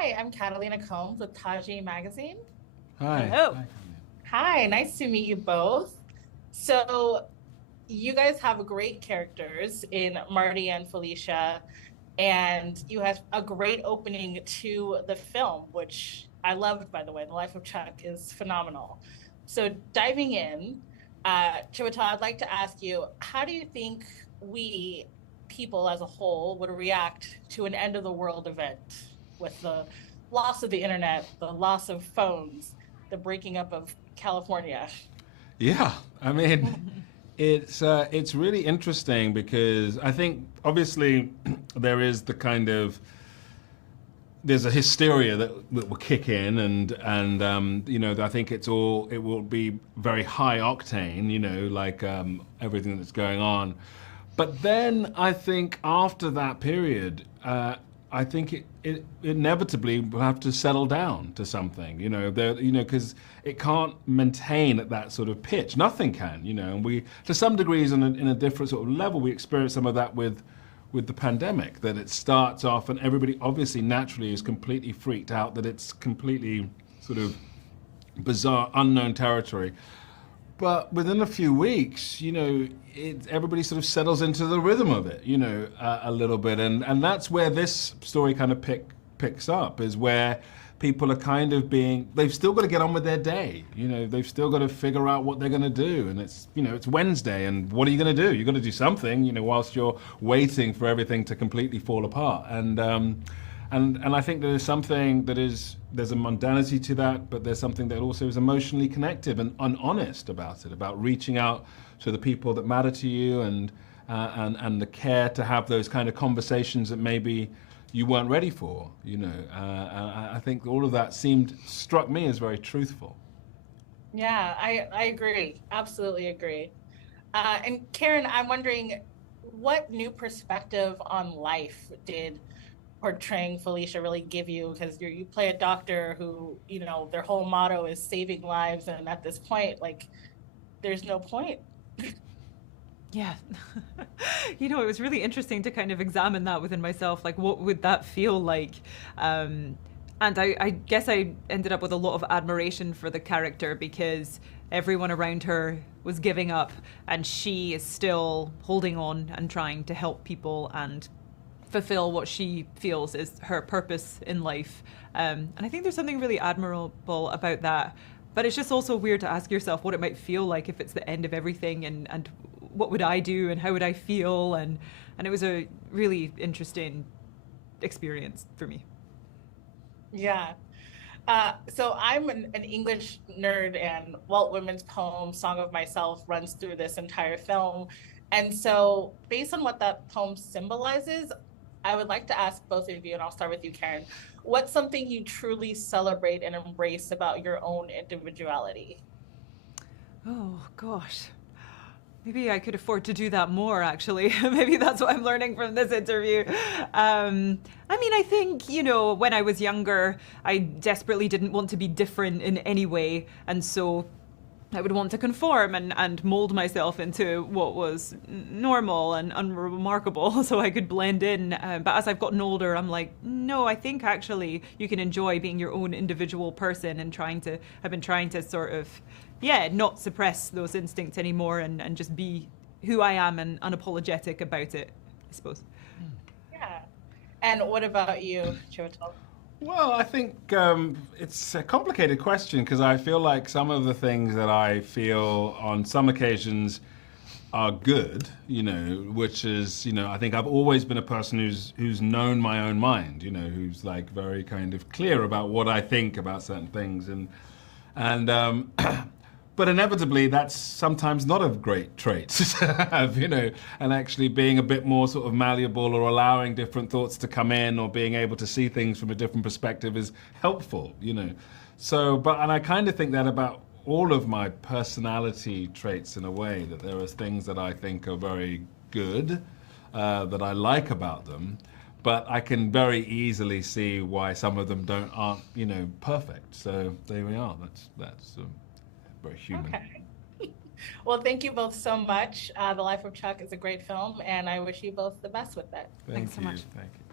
Hi, I'm Catalina Combs with Taji Magazine. Hi. Hello. Hi. Hi, nice to meet you both. So, you guys have great characters in Marty and Felicia, and you have a great opening to the film, which I loved, by the way. The Life of Chuck is phenomenal. So, diving in, Chiwetel, I'd like to ask you, how do you think we, people as a whole, would react to an end of the world event with the loss of the internet, the loss of phones, the breaking up of California? Yeah, I mean, it's really interesting because I think obviously there is the kind of there's a hysteria that will kick in and I think it will be very high octane, like everything that's going on. But then I think after that period, I think it inevitably will have to settle down to something, because it can't maintain at that sort of pitch. Nothing can, and we, to some degrees, in a different sort of level, we experience some of that with the pandemic, that it starts off and everybody obviously naturally is completely freaked out that it's completely sort of bizarre, unknown territory. But within a few weeks, everybody sort of settles into the rhythm of it, a little bit, and that's where this story kind of picks up, is where people are kind of they've still got to get on with their day, they've still got to figure out what they're going to do, and it's Wednesday, and what are you going to do? You've got to do something, whilst you're waiting for everything to completely fall apart, and I think there's something there's a mundanity to that, but there's something that also is emotionally connective and honest about it, about reaching out to the people that matter to you, and the care to have those kind of conversations that maybe you weren't ready for. I think all of that struck me as very truthful. Yeah, I agree. Absolutely agree. And Karen, I'm wondering what new perspective on life did portraying Felicia really give you? Because you play a doctor who, their whole motto is saving lives. And at this point, like, there's no point. Yeah. It was really interesting to kind of examine that within myself. Like, what would that feel like? And I guess I ended up with a lot of admiration for the character because everyone around her was giving up and she is still holding on and trying to help people and fulfill what she feels is her purpose in life. And I think there's something really admirable about that. But it's just also weird to ask yourself what it might feel like if it's the end of everything, and what would I do and how would I feel? And it was a really interesting experience for me. Yeah. So I'm an English nerd, and Walt Whitman's poem "Song of Myself" runs through this entire film. And so, based on what that poem symbolizes, I would like to ask both of you, and I'll start with you, Karen. What's something you truly celebrate and embrace about your own individuality? Oh, gosh. Maybe I could afford to do that more, actually. Maybe that's what I'm learning from this interview. I think, when I was younger, I desperately didn't want to be different in any way. And so I would want to conform and mold myself into what was normal and unremarkable so I could blend in. But as I've gotten older, I'm like, no, I think actually you can enjoy being your own individual person, and I've been trying to sort of, yeah, not suppress those instincts anymore, and just be who I am and unapologetic about it, I suppose. Yeah. And what about you, Chiwetel? Well, I think it's a complicated question because I feel like some of the things that I feel on some occasions are good, which is, I think I've always been a person who's known my own mind, who's like very kind of clear about what I think about certain things, and but inevitably that's sometimes not a great trait to have, and actually being a bit more sort of malleable, or allowing different thoughts to come in, or being able to see things from a different perspective is helpful, So, and I kind of think that about all of my personality traits in a way, that there are things that I think are very good, that I like about them, but I can very easily see why some of them aren't, perfect. So there we are. That's very human. Okay. Well, thank you both so much. The Life of Chuck is a great film, and I wish you both the best with it. Thanks Thank so you. much. Thank you.